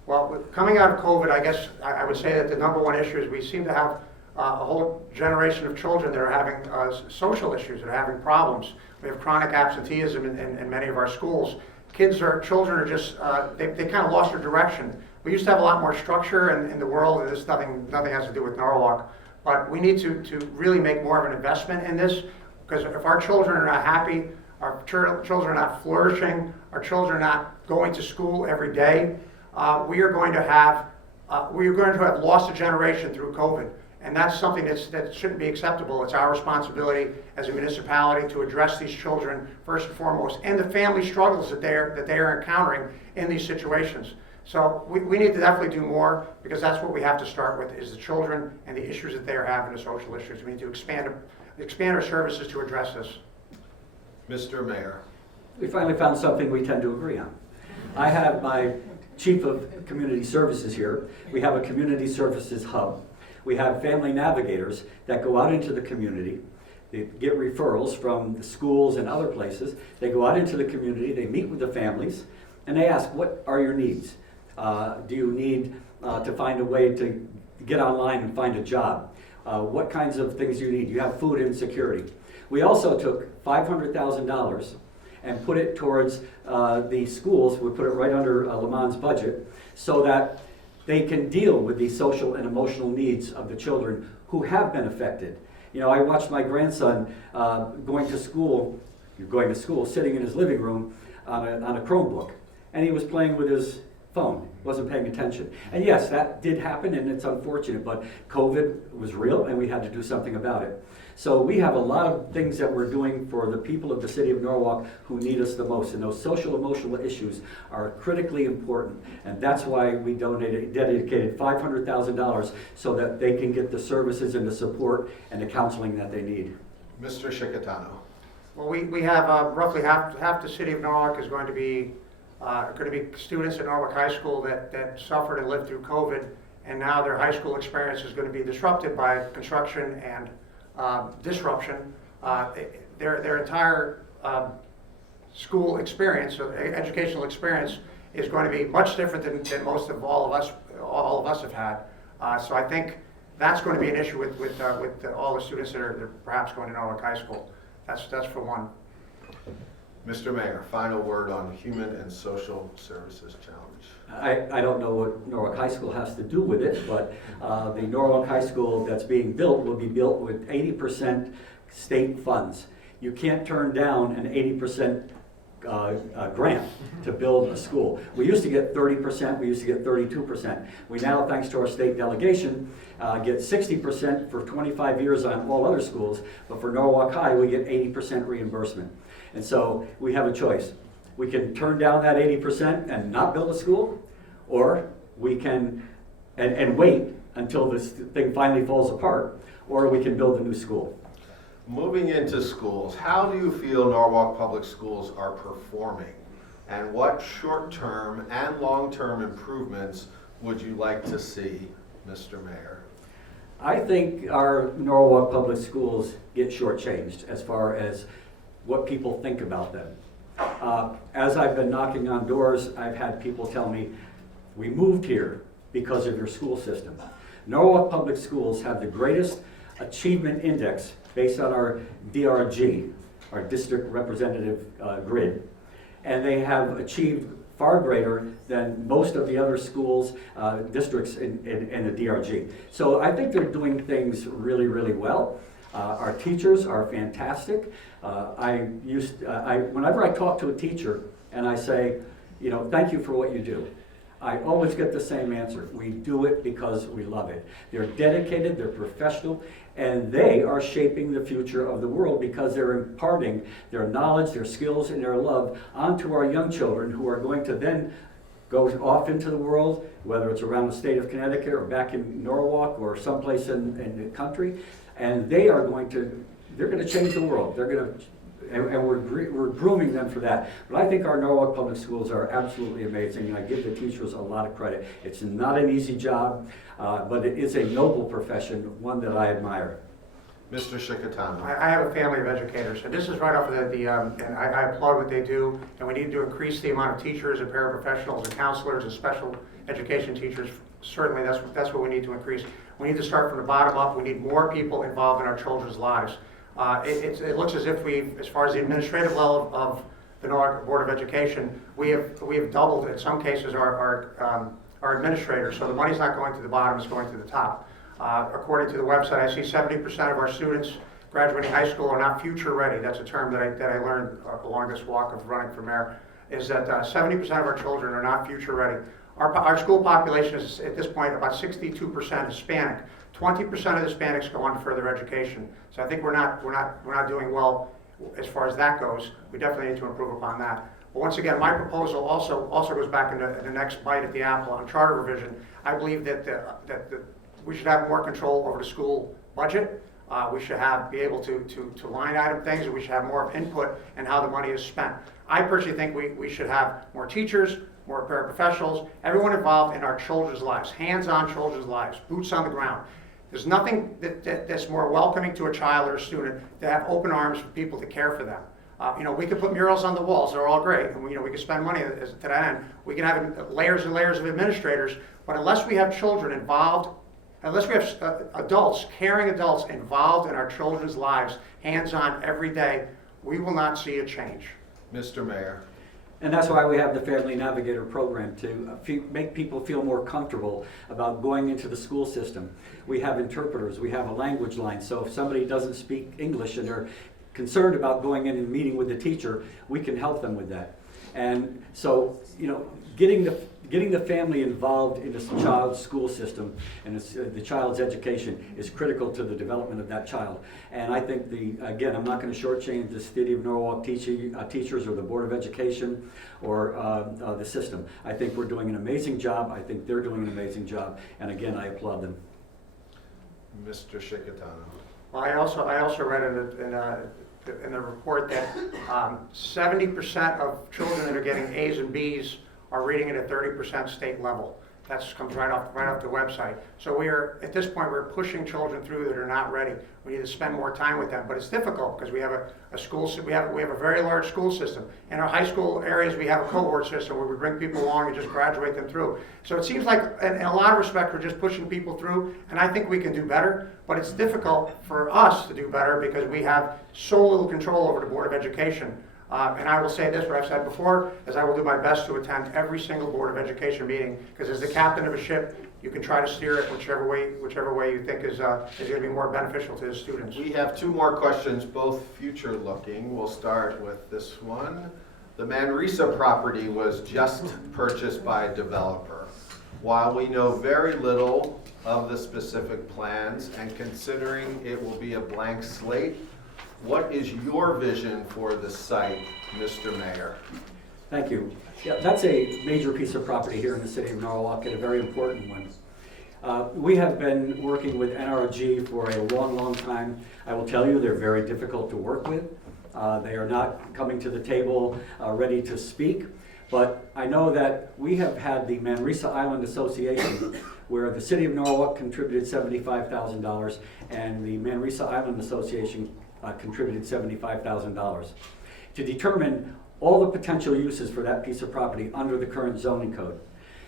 Well, coming out of COVID, I guess I would say that the number one issue is we seem to have a whole generation of children that are having social issues, that are having problems. We have chronic absenteeism in many of our schools. Children are just, they kind of lost their direction. We used to have a lot more structure in the world, and this nothing has to do with Norwalk, but we need to really make more of an investment in this, because if our children are not happy, our children are not flourishing, our children are not going to school every day, we are going to have lost a generation through COVID. And that's something that shouldn't be acceptable. It's our responsibility as a municipality to address these children first and foremost, and the family struggles that they are encountering in these situations. So we need to definitely do more, because that's what we have to start with, is the children and the issues that they are having, the social issues. We need to expand our services to address this. Mr. Mayor. We finally found something we tend to agree on. I have my chief of community services here. We have a community services hub. We have family navigators that go out into the community. They get referrals from the schools and other places. They go out into the community, they meet with the families, and they ask, what are your needs? Do you need to find a way to get online and find a job? What kinds of things do you need? You have food insecurity. We also took $500,000 and put it towards the schools. We put it right under Lamont's budget, so that they can deal with the social and emotional needs of the children who have been affected. You know, I watched my grandson going to school, sitting in his living room on a Chromebook, and he was playing with his phone, wasn't paying attention. And yes, that did happen, and it's unfortunate, but COVID was real, and we had to do something about it. So we have a lot of things that we're doing for the people of the city of Norwalk who need us the most, and those social emotional issues are critically important, and that's why we dedicated $500,000 so that they can get the services and the support and the counseling that they need. Mr. Scicchitano. Well, we have roughly half the city of Norwalk is going to be students at Norwalk High School that suffered and lived through COVID, and now their high school experience is going to be disrupted by construction and disruption. Their entire school experience, educational experience, is going to be much different than most of all of us have had. So I think that's going to be an issue with all the students that are perhaps going to Norwalk High School. That's for one. Mr. Mayor, final word on human and social services challenge. I don't know what Norwalk High School has to do with it, but the Norwalk High School that's being built will be built with 80% state funds. You can't turn down an 80% grant to build a school. We used to get 30%, we used to get 32%. We now, thanks to our state delegation, get 60% for 25 years on all other schools, but for Norwalk High, we get 80% reimbursement. And so we have a choice. We can turn down that 80% and not build a school, or we can and wait until this thing finally falls apart, or we can build a new school. Moving into schools, how do you feel Norwalk Public Schools are performing? And what short-term and long-term improvements would you like to see, Mr. Mayor? I think our Norwalk Public Schools get shortchanged as far as what people think about them. As I've been knocking on doors, I've had people tell me, we moved here because of your school system. Norwalk Public Schools have the greatest achievement index based on our DRG, our district representative grid, and they have achieved far greater than most of the other schools, districts in the DRG. So I think they're doing things really, really well. Our teachers are fantastic. Whenever I talk to a teacher and I say, you know, thank you for what you do, I always get the same answer. We do it because we love it. They're dedicated, they're professional, and they are shaping the future of the world because they're imparting their knowledge, their skills, and their love onto our young children who are going to then go off into the world, whether it's around the state of Connecticut or back in Norwalk or someplace in the country, and they're going to change the world. They're going to, and we're grooming them for that. But I think our Norwalk Public Schools are absolutely amazing, and I give the teachers a lot of credit. It's not an easy job, but it is a noble profession, one that I admire. Mr. Scicchitano. I have a family of educators, and this is right off of and I applaud what they do, and we need to increase the amount of teachers and paraprofessionals and counselors and special education teachers. Certainly, that's what we need to increase. We need to start from the bottom up. We need more people involved in our children's lives. It looks as if as far as the administrative level of the Norwalk Board of Education, we have doubled, in some cases, our administrators. So the money's not going to the bottom, it's going to the top. According to the website, I see 70% of our students graduating high school are not future ready. That's a term that I learned along this walk of running for mayor, is that 70% of our children are not future ready. Our school population is, at this point, about 62% Hispanic. 20% of Hispanics go on to further education. So I think we're not doing well as far as that goes. We definitely need to improve upon that. But once again, my proposal also goes back into the next bite at the apple on charter revision. I believe that we should have more control over the school budget. We should be able to line item things, and we should have more input in how the money is spent. I personally think we should have more teachers, more paraprofessionals, everyone involved in our children's lives, hands-on children's lives, boots on the ground. There's nothing that's more welcoming to a child or a student to have open arms for people to care for them. We could put murals on the walls, they're all great, and we could spend money to that end. We can have layers and layers of administrators, but unless we have children involved, unless we have adults, caring adults involved in our children's lives, hands-on every day, we will not see a change. Mr. Mayor. And that's why we have the Family Navigator program, to make people feel more comfortable about going into the school system. We have interpreters, we have a language line, so if somebody doesn't speak English and they're concerned about going in and meeting with the teacher, we can help them with that. And so, getting the family involved in the child's school system and the child's education is critical to the development of that child. And I think again, I'm not going to shortchange the City of Norwalk teachers or the Board of Education or the system. I think we're doing an amazing job. I think they're doing an amazing job. And again, I applaud them. Mr. Scicchitano. Well, I also read in the report that 70% of children that are getting A's and B's are reading at a 30% state level. That comes right off the website. So at this point, we're pushing children through that are not ready. We need to spend more time with them, but it's difficult because we have we have a very large school system. In our high school areas, we have a cohort system where we bring people along and just graduate them through. So it seems like, in a lot of respect, we're just pushing people through, and I think we can do better, but it's difficult for us to do better because we have so little control over the Board of Education. And I will say this, what I've said before, is I will do my best to attend every single Board of Education meeting, because as the captain of a ship, you can try to steer it whichever way you think is going to be more beneficial to the students. We have two more questions, both future-looking. We'll start with this one. The Manresa property was just purchased by a developer. While we know very little of the specific plans, and considering it will be a blank slate, what is your vision for the site, Mr. Mayor? Thank you. Yeah, that's a major piece of property here in the city of Norwalk, and a very important one. We have been working with NRG for a long time. I will tell you, they're very difficult to work with. They are not coming to the table ready to speak, but I know that we have had the Manresa Island Association, where the city of Norwalk contributed $75,000, and the Manresa Island Association contributed $75,000 to determine all the potential uses for that piece of property under the current zoning code.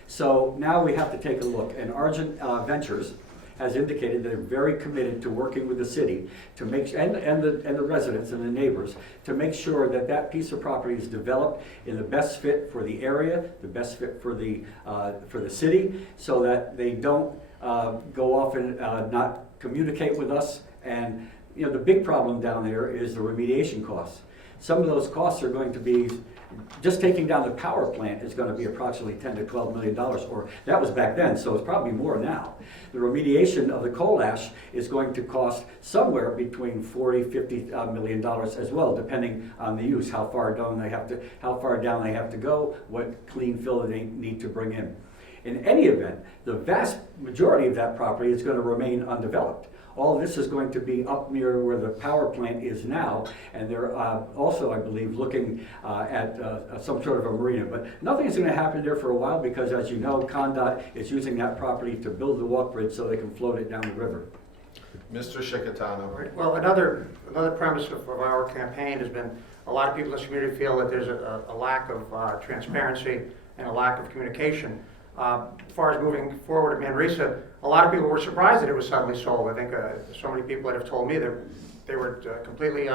So now we have to take a look, and Argent Ventures has indicated they're very committed to working with the city to make, and the residents and the neighbors, to make sure that that piece of property is developed in the best fit for the area, the best fit for the city, so that they don't go off and not communicate with us. And the big problem down there is the remediation costs. Some of those costs are going to be Just taking down the power plant is gonna be approximately $10 to $12 million, or that was back then, so it's probably more now. The remediation of the coal ash is going to cost somewhere between $40–50 million as well, depending on the use, how far down they have to go, what clean fill they need to bring in. In any event, the vast majority of that property is gonna remain undeveloped. All this is going to be up near where the power plant is now, and they're also, I believe, looking at some sort of a marina. But nothing is going to happen there for a while because, as you know, ConnDOT is using that property to build the walk bridge so they can float it down the river. Mr. Scicchitano. Well, another premise of our campaign has been a lot of people in this community feel that there's a lack of transparency and a lack of communication. As far as moving forward at Manresa, a lot of people were surprised that it was suddenly sold. I think so many people that have told me that they were completely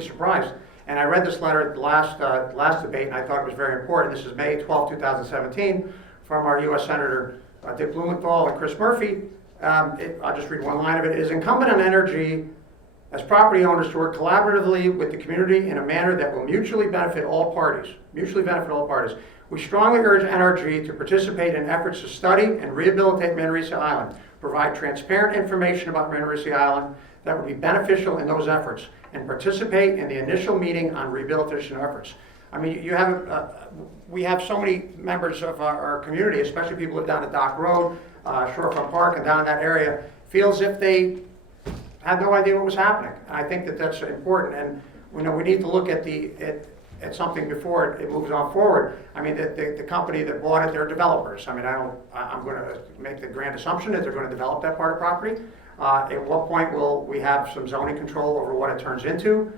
surprised. And I read this letter at the last debate, and I thought it was very important. This is May 12, 2017, from our U.S. Senator Dick Blumenthal and Chris Murphy. I'll just read one line of it. It is incumbent on NRG as property owners to work collaboratively with the community in a manner that will mutually benefit all parties. We strongly urge NRG to participate in efforts to study and rehabilitate Manresa Island, provide transparent information about Manresa Island that would be beneficial in those efforts, and participate in the initial meeting on rehabilitation efforts. I mean, we have so many members of our community, especially people who live down at Dock Road, Shorefront Park, and down in that area, feel as if they had no idea what was happening. And I think that that's important, and we need to look at something before it moves on forward. I mean, the company that bought it, they're developers. I mean, I'm going to make the grand assumption that they're going to develop that part of property. At what point will we have some zoning control over what it turns into?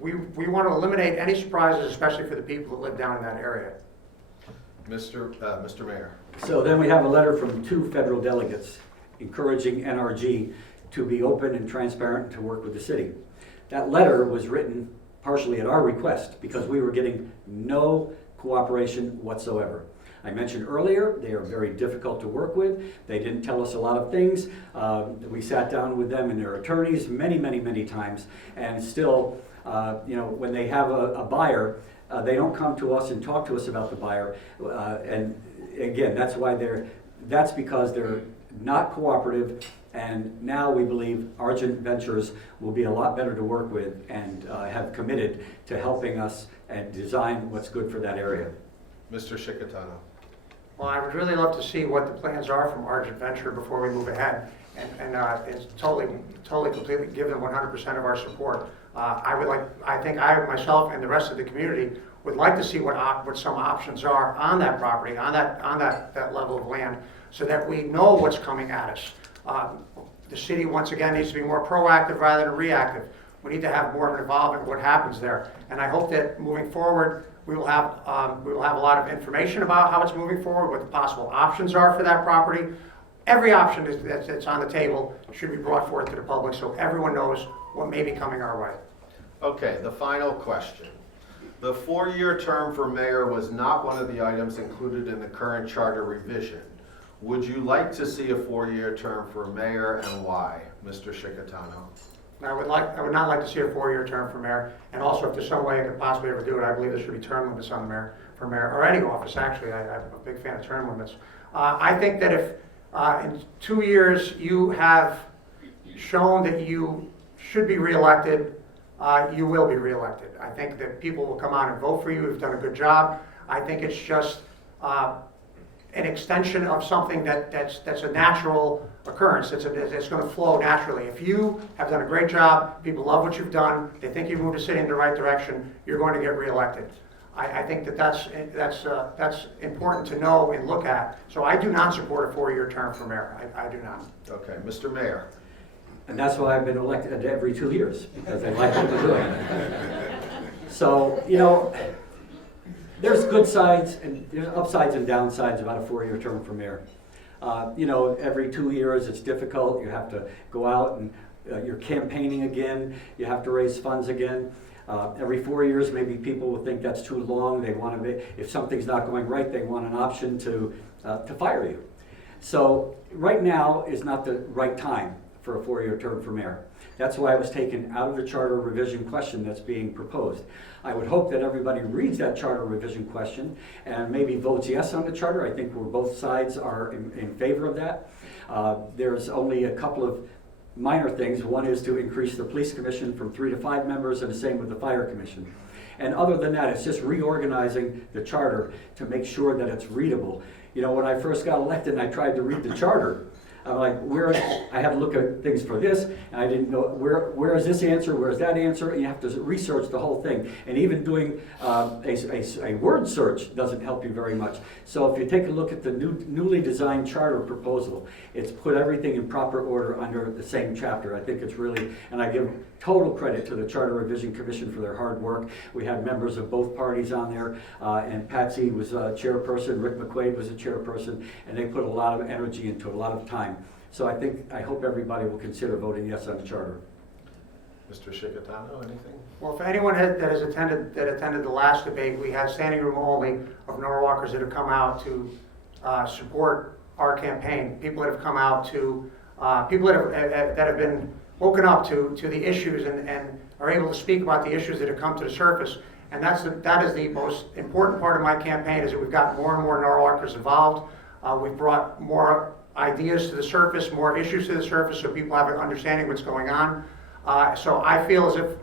We want to eliminate any surprises, especially for the people that live down in that area. Mr. Mayor. So then we have a letter from 2 federal delegates encouraging NRG to be open and transparent and to work with the city. That letter was written partially at our request because we were getting no cooperation whatsoever. I mentioned earlier, they are very difficult to work with. They didn't tell us a lot of things. We sat down with them and their attorneys many times, and still, when they have a buyer, they don't come to us and talk to us about the buyer. And again, that's because they're not cooperative. And now we believe Argent Ventures will be a lot better to work with and have committed to helping us and design what's good for that area. Mr. Scicchitano. Well, I would really love to see what the plans are from Argent Venture before we move ahead, and it's completely give them 100% of our support. I think I myself and the rest of the community would like to see what some options are on that property, on that level of land, so that we know what's coming at us. The city, once again, needs to be more proactive rather than reactive. We need to have more of an involvement in what happens there. And I hope that moving forward, we will have a lot of information about how it's moving forward, what the possible options are for that property. Every option that's on the table should be brought forth to the public so everyone knows what may be coming our way. Okay, the final question. The 4-year term for mayor was not one of the items included in the current charter revision. Would you like to see a 4-year term for mayor, and why? Mr. Scicchitano. I would not like to see a 4-year term for mayor, and also if there's some way I could possibly ever do it, I believe there should be term limits on for mayor, or any office actually. I'm a big fan of term limits. I think that if in 2 years you have shown that you should be reelected, you will be reelected. I think that people will come out and vote for you. You've done a good job. I think it's just an extension of something that's a natural occurrence. It's going to flow naturally. If you have done a great job, people love what you've done, they think you've moved the city in the right direction, you're going to get reelected. I think that's important to know and look at. So I do not support a 4-year term for mayor. I do not. Okay, Mr. Mayor. And that's why I've been elected every 2 years, because I like what we're doing. So, there's good sides and there's upsides and downsides about a 4-year term for mayor. Every 2 years it's difficult. You have to go out and you're campaigning again. You have to raise funds again. Every 4 years, maybe people will think that's too long. They want to if something's not going right, they want an option to fire you. So right now is not the right time for a 4-year term for mayor. That's why it was taken out of the charter revision question that's being proposed. I would hope that everybody reads that charter revision question and maybe votes yes on the charter. I think both sides are in favor of that. There's only a couple of minor things. One is to increase the police commission from 3 to 5 members, and the same with the fire commission. And other than that, it's just reorganizing the charter to make sure that it's readable. You know, when I first got elected and I tried to read the charter, I'm like, I had to look at things for this, and I didn't know, where is this answer, where is that answer, and you have to research the whole thing. And even doing a word search doesn't help you very much. So if you take a look at the newly designed charter proposal, it's put everything in proper order under the same chapter. I think it's really, and I give total credit to the Charter Revision Commission for their hard work. We had members of both parties on there, and Patsy was a chairperson, Rick McQuaid was a chairperson, and they put a lot of energy into it, a lot of time. So I hope everybody will consider voting yes on the charter. Mr. Scicchitano, anything? Well, for anyone that attended the last debate, we had standing room only of Norwalkers that have come out to support our campaign. People that have come out to, people that have been woken up to the issues and are able to speak about the issues that have come to the surface. And that is the most important part of my campaign, is that we've got more and more Norwalkers involved. We've brought more ideas to the surface, more issues to the surface, so people have an understanding of what's going on. So I feel as if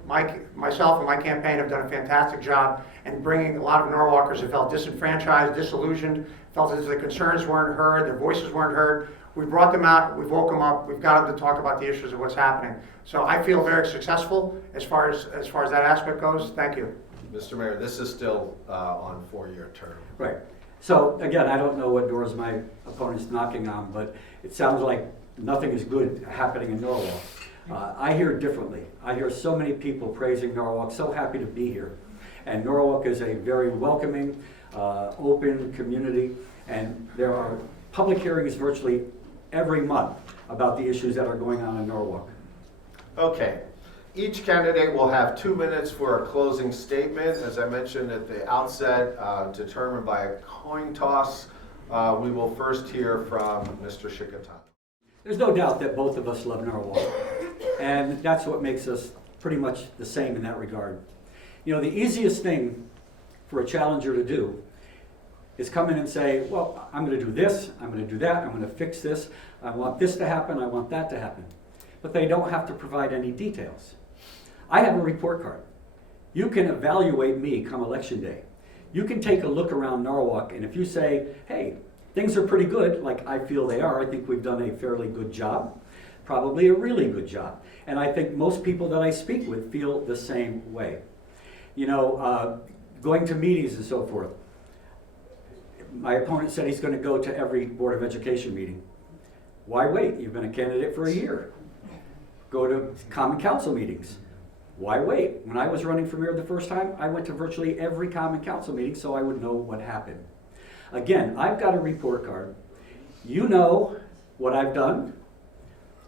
myself and my campaign have done a fantastic job in bringing a lot of Norwalkers that felt disenfranchised, disillusioned, felt as if their concerns weren't heard, their voices weren't heard. We brought them out, we've woke them up, we've got them to talk about the issues of what's happening. So I feel very successful as far as that aspect goes. Thank you. Mr. Mayor, this is still on 4-year term. Right. So again, I don't know what doors my opponent's knocking on, but it sounds like nothing is good happening in Norwalk. I hear differently. I hear so many people praising Norwalk, so happy to be here. And Norwalk is a very welcoming, open community, and there are public hearings virtually every month about the issues that are going on in Norwalk. Okay. Each candidate will have 2 minutes for a closing statement. As I mentioned at the outset, determined by a coin toss. We will first hear from Mr. Scicchitano. There's no doubt that both of us love Norwalk, and that's what makes us pretty much the same in that regard. You know, the easiest thing for a challenger to do is come in and say, well, I'm going to do this, I'm going to do that, I'm going to fix this, I want this to happen, I want that to happen. But they don't have to provide any details. I have a report card. You can evaluate me come election day. You can take a look around Norwalk, and if you say, hey, things are pretty good, like I feel they are, I think we've done a fairly good job, probably a really good job. And I think most people that I speak with feel the same way. You know, going to meetings and so forth. My opponent said he's going to go to every Board of Education meeting. Why wait? You've been a candidate for a year. Go to Common Council meetings. Why wait? When I was running for mayor the first time, I went to virtually every Common Council meeting so I would know what happened. Again, I've got a report card. You know what I've done.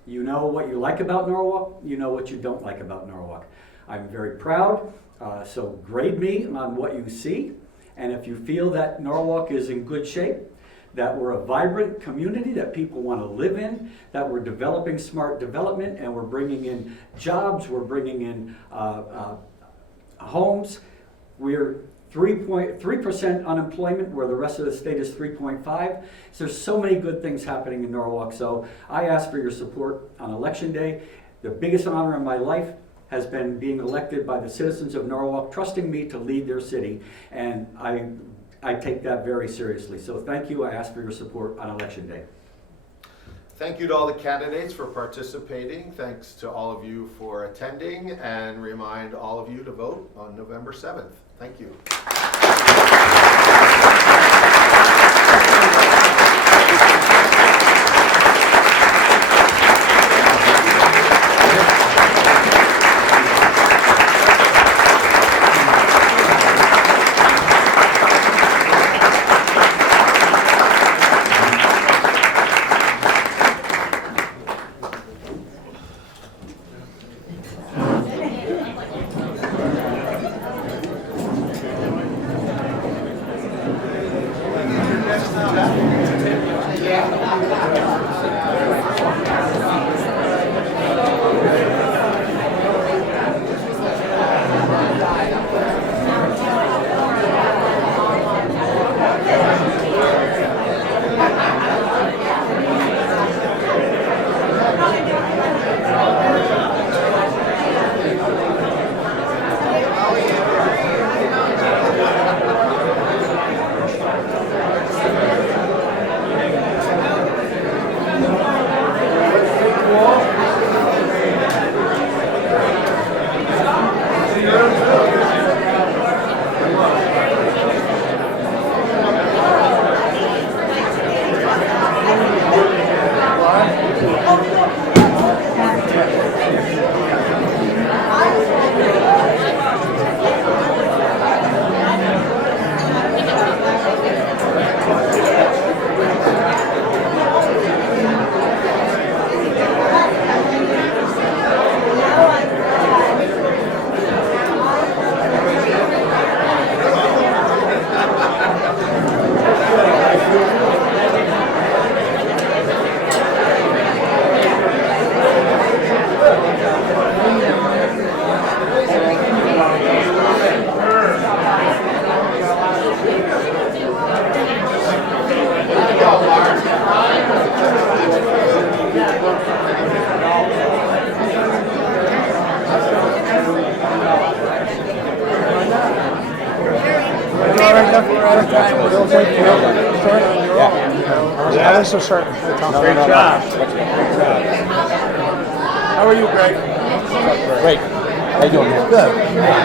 You know what you like about Norwalk. You know what you don't like about Norwalk. I'm very proud, so grade me on what you see. And if you feel that Norwalk is in good shape, that we're a vibrant community that people want to live in, that we're developing smart development, and we're bringing in jobs, we're bringing in homes. We're 3% unemployment, where the rest of the state is 3.5. So there's so many good things happening in Norwalk. So I ask for your support on Election Day. The biggest honor in my life has been being elected by the citizens of Norwalk, trusting me to lead their city, and I take that very seriously. So thank you. I ask for your support on Election Day. Thank you to all the candidates for participating. Thanks to all of you for attending, and remind all of you to vote on November 7th. Thank you. Yeah, this is certain. Great job. How are you, Greg? Great. How you doing, man? Good.